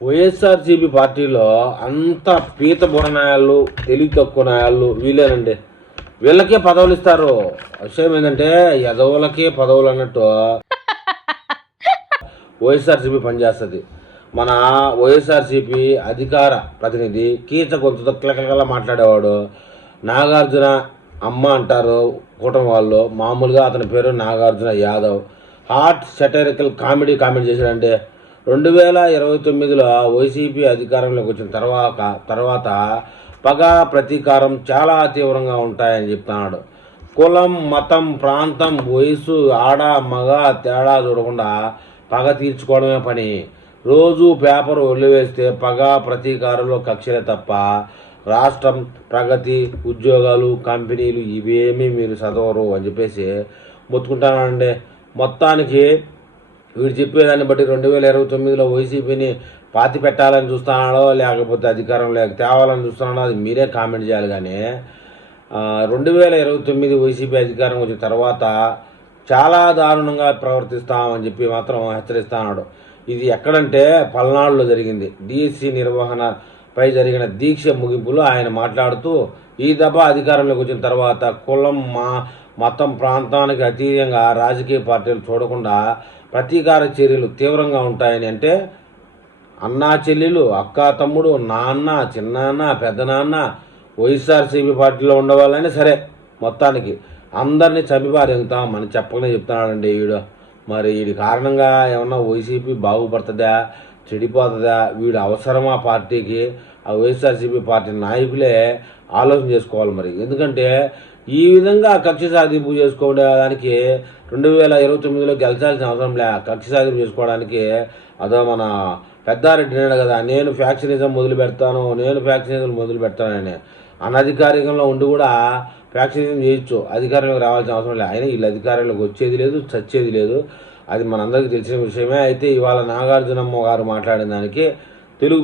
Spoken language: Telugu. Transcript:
వైఎస్ఆర్సీపీ పార్టీలో అంత పీత బుర్రనాయాళ్ళు, తెలివి తక్కువ నాయాళ్ళు వీళ్ళేనండి. వీళ్ళకే పదవులు ఇస్తారు. విషయం ఏంటంటే యదవులకే పదవులు అన్నట్టు వైఎస్ఆర్సీపీ పనిచేస్తుంది. మన వైఎస్ఆర్సీపీ అధికార ప్రతినిధి కీచ గొంతుతో కిలకల మాట్లాడేవాడు నాగార్జున అమ్మ అంటారు కూటమి వాళ్ళు. మామూలుగా అతని పేరు Nagarjuna Yadav. Hot satirical comedy చేశాడంటే 2029లో వైసీపీ అధికారంలోకి వచ్చిన తర్వాత పగ ప్రతీకారం చాలా తీవ్రంగా ఉంటాయని చెప్తున్నాడు. కులం, మతం, ప్రాంతం, వయసు, ఆడ మగ తేడా చూడకుండా పగ తీర్చుకోవడమే పని. రోజు పేపర్ వదిలివేస్తే పగ ప్రతీకారంలో కక్షలే తప్ప రాష్ట్రం ప్రగతి, ఉద్యోగాలు, కంపెనీలు ఇవేమీ మీరు చదవరు అని చెప్పేసి మొత్తుకుంటానండి. మొత్తానికి వీడు చెప్పేదాన్ని బట్టి 2029లో వైసీపీని పాతి పెట్టాలని చూస్తున్నాడో లేకపోతే అధికారం తేవాలని చూస్తున్నాడో అది మీరే కామెంట్ చేయాలి. కానీ 2029 వైసీపీ అధికారం వచ్చిన తర్వాత చాలా దారుణంగా ప్రవర్తిస్తామని చెప్పి మాత్రం హెచ్చరిస్తున్నాడు. ఇది ఎక్కడంటే పల్నాడులో జరిగింది. డిఎస్సి నిర్వహణపై జరిగిన దీక్ష ముగింపులో ఆయన మాట్లాడుతూ ఈ దఫా అధికారంలోకి వచ్చిన తర్వాత కులం, మతం, ప్రాంతానికి అతీతంగా రాజకీయ పార్టీలు చూడకుండా ప్రతీకార చర్యలు తీవ్రంగా ఉంటాయని, అంటే అన్నా చెల్లెలు, అక్క తమ్ముడు, నాన్న, చిన్నాన్న, పెద్దనాన్న వైఎస్ఆర్సీపీ పార్టీలో ఉండవాళ్ళని సరే మొత్తానికి అందరినీ చంపిపారేగుతాం అని చెప్పకనే చెప్తున్నాడండి వీడు. మరి వీడి కారణంగా ఏమన్నా వైసీపీ బాగుపడుతుందా, చెడిపోతుందా? వీడు అవసరమా పార్టీకి? ఆ వైఎస్ఆర్సీపీ పార్టీ నాయకులే ఆలోచన చేసుకోవాలి మరి. ఎందుకంటే ఈ విధంగా కక్ష సాధింపు చేసుకోవడానికి 2029లో గెలిచాల్సిన అవసరం లే. కక్ష సాధింపు చేసుకోవడానికి అదో మన పెద్దారెడ్డి నేడు కదా, నేను ఫ్యాక్షనిజం మొదలు పెడతానని అనధికారికంలో ఉండి కూడా ఫ్యాక్షనిజం చేయొచ్చు. అధికారంలోకి రావాల్సిన అవసరం లేదు. అయినా వీళ్ళు అధికారంలోకి వచ్చేది లేదు, చచ్చేది లేదు. అది మనందరికీ తెలిసిన విషయమే. అయితే ఇవాళ నాగార్జునమ్మ గారు మాట్లాడిన దానికి తెలుగు